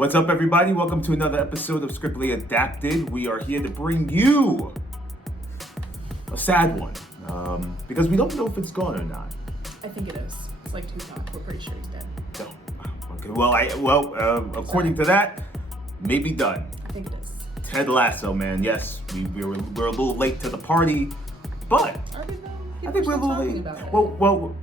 What's up, everybody? Welcome to another episode of Scriptly Adapted. We are here to bring you a sad one because we don't know if it's gone or not. I think it is. It's like Tupac. We're pretty sure he's dead. Oh, okay. Well, according to that, maybe done. I think it is. Ted Lasso, man. Yes, we're a little late to the party, but Are we though? I think we're a little late. About it. Well,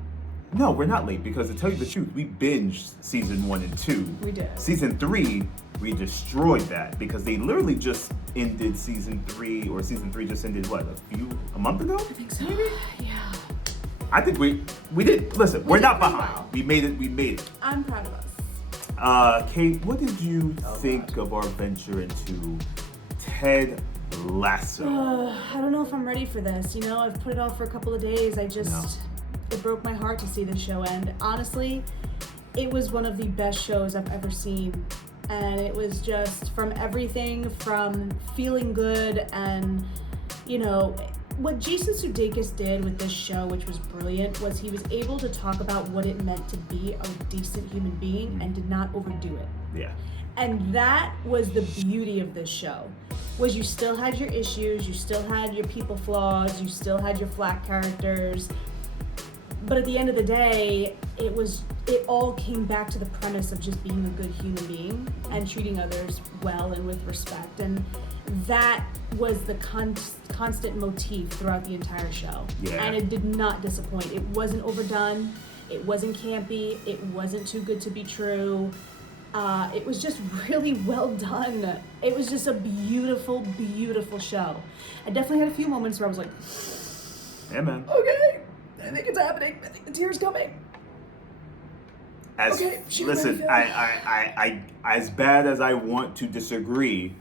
no, we're not late because to tell you the truth, we binged season 1 and 2. We did. Season 3, we destroyed that because they literally just ended season 3, or season 3 just ended a month ago? I think so. Maybe? Yeah. I think we did. Listen, we're not behind. Well. We made it. I'm proud of us. Kate, what did you think of our venture into Ted Lasso? I don't know if I'm ready for this. You know, I've put it off for a couple of days. It broke my heart to see this show end. Honestly, it was one of the best shows I've ever seen. And it was just from everything from feeling good and, you know, what Jason Sudeikis did with this show, which was brilliant, was he was able to talk about what it meant to be a decent human being and did not overdo it. Yeah. And that was the beauty of this show, was you still had your issues, you still had your people flaws, you still had your flat characters, but at the end of the day, it all came back to the premise of just being a good human being and treating others well and with respect. And that was the constant motif throughout the entire show. Yeah. And it did not disappoint. It wasn't overdone. It wasn't campy. It wasn't too good to be true. It was just really well done. It was just a beautiful, beautiful show. I definitely had a few moments where I was like, Yeah, man. okay, I think it's happening. I think the tear's coming. Listen, I as bad as I want to disagree,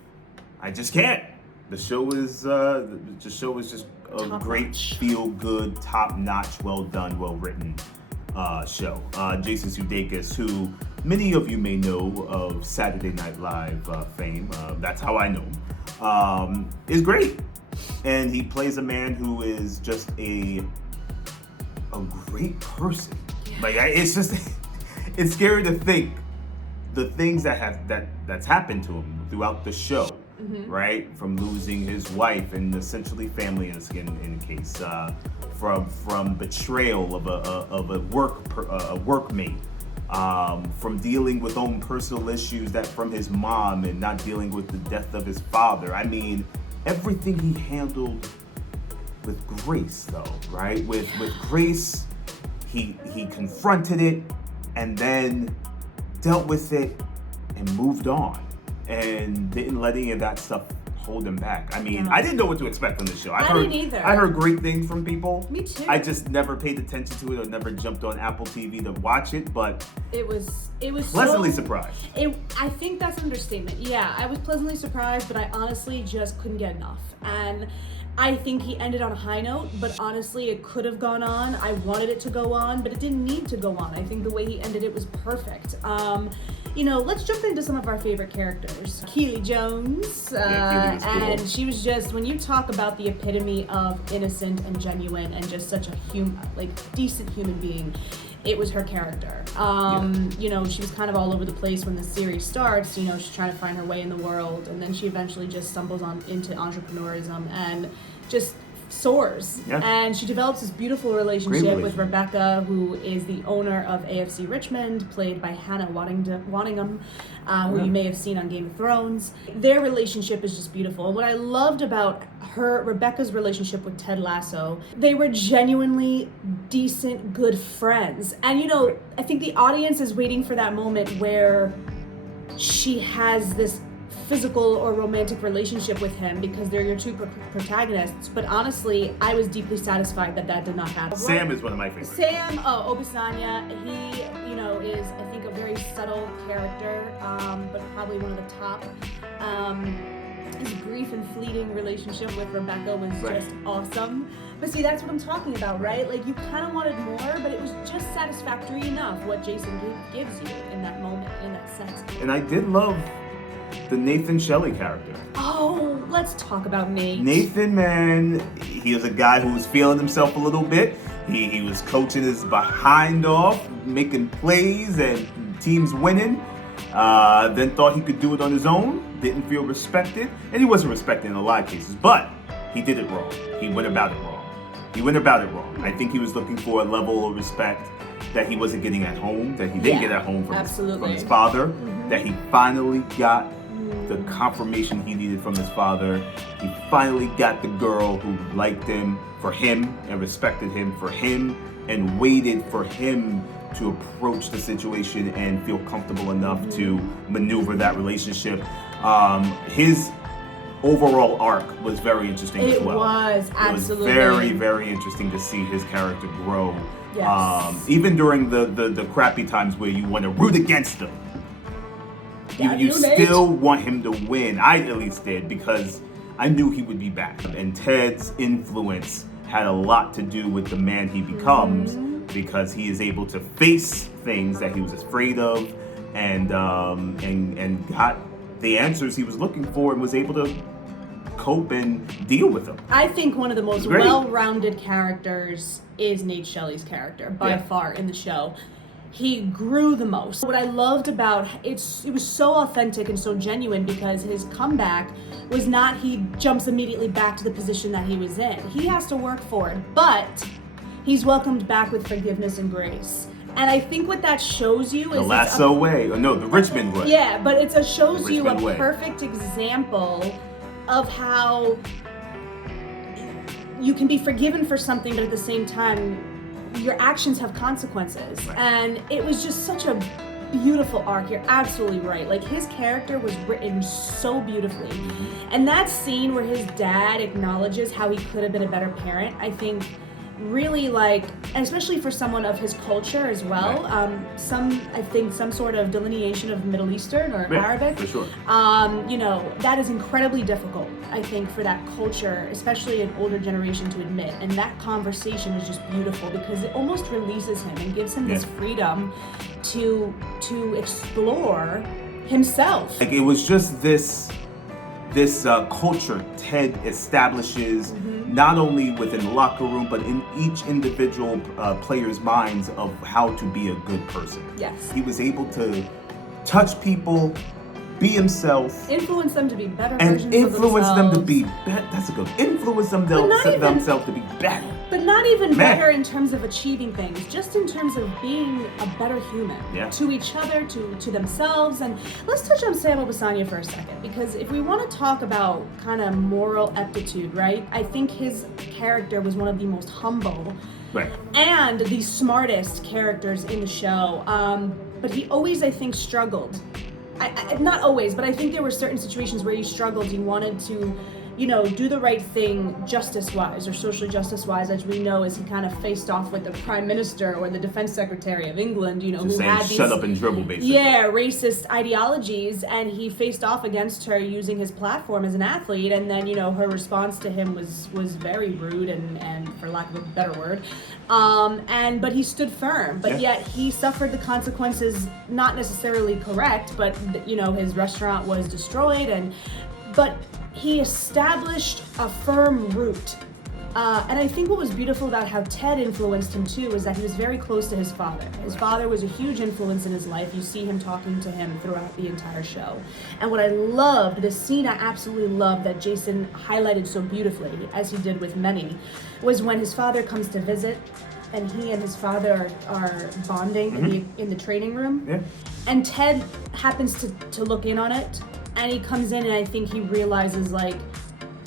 I just can't. The show is just a Top great, notch. feel good, top notch, well done, well written show. Jason Sudeikis, who many of you may know of Saturday Night Live fame, that's how I know him, is great, and he plays a man who is just a great person. Like it's just. It's scary to think the things that's happened to him throughout the show, right? From losing his wife and essentially family in the case, from betrayal of a workmate, from dealing with own personal issues from his mom and not dealing with the death of his father. I mean, everything he handled with grace, though, right? With grace, he confronted it. And then dealt with it and moved on and didn't let any of that stuff hold him back. I mean, I didn't know what to expect from this show. I didn't either. I heard great things from people. Me too. I just never paid attention to it or never jumped on Apple TV to watch it, but It was pleasantly surprised. I think that's an understatement. Yeah, I was pleasantly surprised, but I honestly just couldn't get enough. And I think he ended on a high note, but honestly, it could have gone on. I wanted it to go on, but it didn't need to go on. I think the way he ended it was perfect. Let's jump into some of our favorite characters. Keely Jones, Keely was cool. and she was just, when you talk about the epitome of innocent and genuine and just such a decent human being, it was her character. She was kind of all over the place when the series starts. She's trying to find her way in the world, and then she eventually just stumbles into entrepreneurism and just soars. Yeah. And she develops this beautiful relationship with Rebecca, who is the owner of AFC Richmond, played by Hannah Waddingham, who you may have seen on Game of Thrones. Their relationship is just beautiful. What I loved about Rebecca's relationship with Ted Lasso, they were genuinely decent, good friends. And I think the audience is waiting for that moment where she has this physical or romantic relationship with him because they're your two protagonists, but honestly, I was deeply satisfied that did not happen. Sam is one of my favorites. Sam Obisanya, he, is, I think, a very subtle character, but probably one of the top. His brief and fleeting relationship with Rebecca was just awesome. But see, that's what I'm talking about, right? Like, you kind of wanted more, but it was just satisfactory enough what Jason gives you in that moment, in that sense. And I did love the Nathan Shelley character. Oh, let's talk about Nate. Nathan, man, he was a guy who was feeling himself a little bit. He was coaching his behind off, making plays and teams winning. Then thought he could do it on his own, didn't feel respected, and he wasn't respected in a lot of cases, but he did it wrong. He went about it wrong. I think he was looking for a level of respect that he wasn't getting at home, that he didn't get at home from his father, that he finally got the confirmation he needed from his father. He finally got the girl who liked him for him and respected him for him and waited for him to approach the situation and feel comfortable enough to maneuver that relationship. His overall arc was very interesting as well. It was, absolutely. It was very, very interesting to see his character grow. Yes. Even during the crappy times where you want to root against him. You still want him to win. I at least did, because I knew he would be back. And Ted's influence had a lot to do with the man he becomes, because he is able to face things that he was afraid of, and got the answers he was looking for, and was able to cope and deal with them. I think one of the most well-rounded characters is Nate Shelley's character by far in the show. He grew the most. What I loved about it was so authentic and so genuine, because his comeback was not he jumps immediately back to the position that he was in. He has to work for it, but he's welcomed back with forgiveness and grace. And I think what that shows you is the Lasso way, or no, the Richmond way. Yeah, but it shows you a perfect example of how you can be forgiven for something, but at the same time, your actions have consequences. Right. And it was just such a beautiful arc. You're absolutely right. Like, his character was written so beautifully. And that scene where his dad acknowledges how he could have been a better parent, I think really, like, and especially for someone of his culture as well, some sort of delineation of Middle Eastern or Arabic, for sure. That is incredibly difficult, I think, for that culture, especially an older generation, to admit. And that conversation is just beautiful, because it almost releases him and gives him this freedom to explore himself. Like, it was just this culture Ted establishes, not only within the locker room, but in each individual player's minds, of how to be a good person. Yes. He was able to touch people, be himself, influence them to be better and versions of themselves. influence them to be better. That's a good. Influence them themselves to be better. But not even better in terms of achieving things, just in terms of being a better human to each other, to themselves. And let's touch on Sam Obisanya for a second, because if we want to talk about kind of moral aptitude, right? I think his character was one of the most humble and the smartest characters in the show. But he always, I think, struggled. Not always, but I think there were certain situations where he struggled. He wanted to, do the right thing justice-wise or social justice-wise, as we know, as he kind of faced off with the Prime Minister or the Defense Secretary of England, who had these... shut up and dribble, basically. Yeah, racist ideologies, and he faced off against her using his platform as an athlete, and then, her response to him was very rude and for lack of a better word. But he stood firm, but yet he suffered the consequences, not necessarily correct, but, his restaurant was destroyed, but he established a firm root. And I think what was beautiful about how Ted influenced him too is that he was very close to his father. His father was a huge influence in his life. You see him talking to him throughout the entire show. And what I loved, the scene I absolutely loved that Jason highlighted so beautifully, as he did with many, was when his father comes to visit and he and his father are bonding in the training room. Yeah. And Ted happens to look in on it. And he comes in and I think he realizes, like,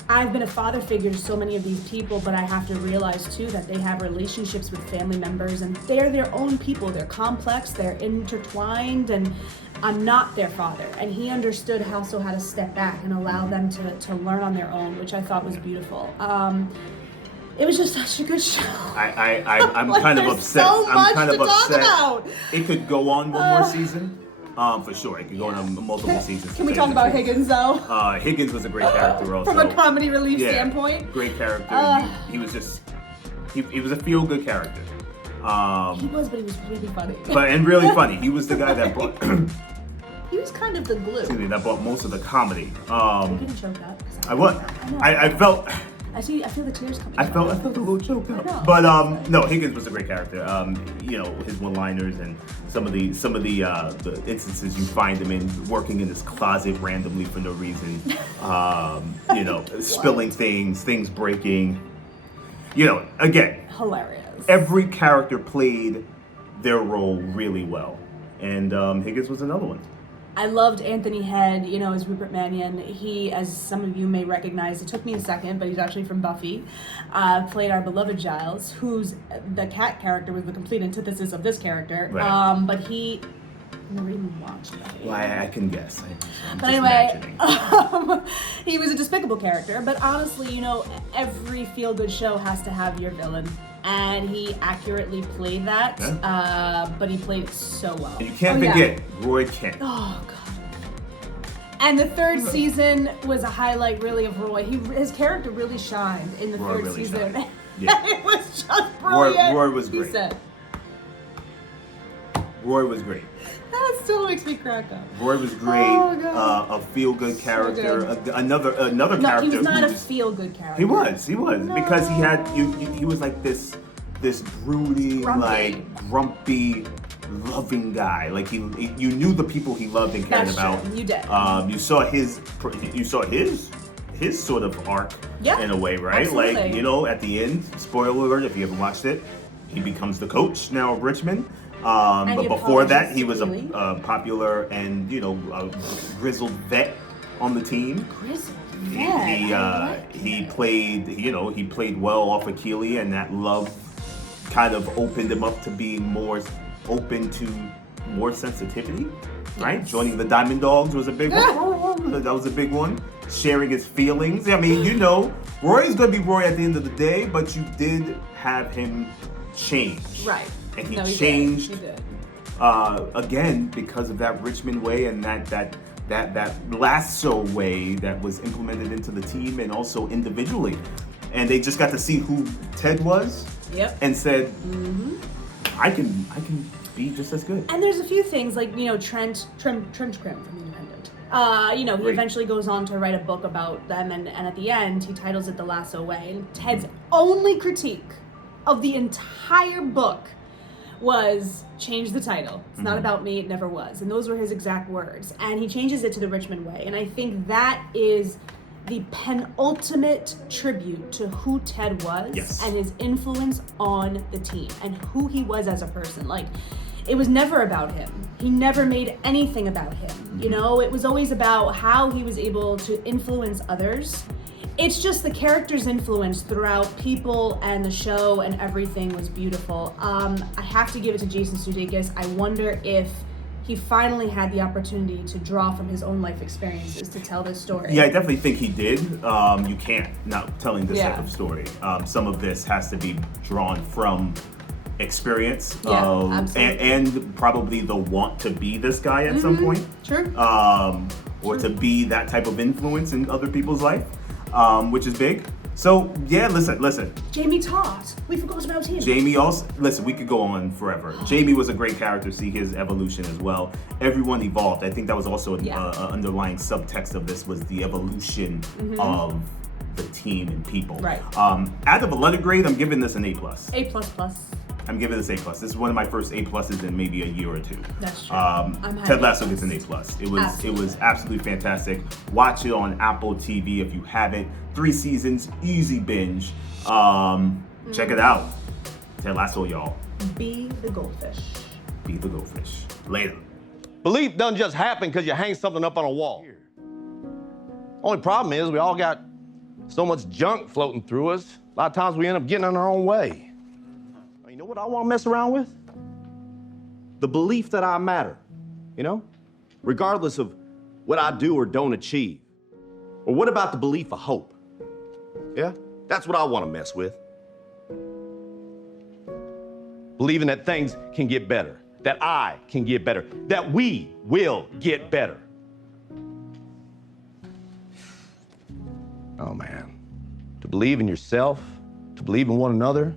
I've been a father figure to so many of these people, but I have to realize too that they have relationships with family members and they're their own people. They're complex, they're intertwined, and I'm not their father. And he understood how to step back and allow them to learn on their own, which I thought was beautiful. It was just such a good show. I'm kind of upset. I'm kind of upset. It could go on one more season. For sure, it could go on multiple seasons. Can we talk about Higgins though? Higgins was a great character also. From a comedy relief standpoint. Great character. He was a feel-good character. He was, but he was really funny. Really funny. He was the guy that brought... He was kind of the glue. Excuse me, that brought most of the comedy. You didn't choke up. I felt... I feel the tears coming. I felt a little choked up. But no, Higgins was a great character. You know, his one-liners and some of the instances you find him in, working in his closet randomly for no reason. You know, spilling things breaking. You know, again, hilarious. Every character played their role really well, and Higgins was another one. I loved Anthony Head, you know, as Rupert Mannion. He, as some of you may recognize, it took me a second, but he's actually from Buffy, played our beloved Giles, who's the cat character was the complete antithesis of this character. Right. But he never even watched Buffy. Well, I can guess. But anyway, he was a despicable character. But honestly, you know, every feel-good show has to have your villain. And he accurately played that, but he played it so well. And you can't forget Roy Kent. Oh, God. And the third season was a highlight, really, of Roy. His character really shined in the third season. Yeah. It was just brilliant. Roy was great. Roy was great. That still makes me crack up. Roy was great. Oh, a feel-good character. So another character. No, he was not a feel-good character. He was because he had he was like this brooding, grumpy, loving guy. Like you knew the people he loved and cared about. True. You did. You saw his sort of arc in a way, right? Absolutely. Like, you know, at the end, spoiler alert if you haven't watched it, he becomes the coach now of Richmond. But before that, he was a popular and, you know, a grizzled vet on the team. Grizzled vet? He played well off of Keely, and that love kind of opened him up to being more open to more sensitivity, right? Joining the Diamond Dogs was a big one. That was a big one. Sharing his feelings. I mean, you know, Roy is going to be Roy at the end of the day, but you did have him change. Right. And he changed again because of that Richmond way and that Lasso way that was implemented into the team and also individually. And they just got to see who Ted was. Yep. And said, I can be just as good. And there's a few things like, you know, Trench Krim from Independent. You know, he eventually goes on to write a book about them, and at the end he titles it The Lasso Way. And Ted's only critique of the entire book was change the title. It's not about me, it never was. And those were his exact words. And he changes it to The Richmond Way. And I think that is the penultimate tribute to who Ted was and his influence on the team and who he was as a person. Like, it was never about him. He never made anything about him. You know, it was always about how he was able to influence others. It's just the character's influence throughout people and the show and everything was beautiful. I have to give it to Jason Sudeikis. I wonder if he finally had the opportunity to draw from his own life experiences to tell this story. Yeah, I definitely think he did. You can't not telling this type of story. Some of this has to be drawn from experience and probably the want to be this guy at some point. True. Or to be that type of influence in other people's life. Which is big. So, yeah, listen. Jamie Todd. We forgot about him. Jamie also, listen, we could go on forever. Jamie was a great character, see his evolution as well. Everyone evolved. I think that was also an underlying subtext of this was the evolution of the team and people. Right. Out of a letter grade, I'm giving this an A+. A++. I'm giving this A+. This is one of my first A+ in maybe a year or two. That's true. Ted Lasso gets an A+. It was absolutely fantastic. Watch it on Apple TV if you haven't. 3 seasons, easy binge. Check it out. Ted Lasso, y'all. Be the goldfish. Be the goldfish. Later. Belief doesn't just happen because you hang something up on a wall. Only problem is we all got so much junk floating through us. A lot of times we end up getting in our own way. You know what I want to mess around with? The belief that I matter, you know? Regardless of what I do or don't achieve. Or what about the belief of hope? Yeah? That's what I want to mess with. Believing that things can get better, that I can get better, that we will get better. Oh, man. To believe in yourself, to believe in one another,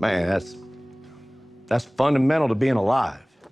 man, that's fundamental to being alive.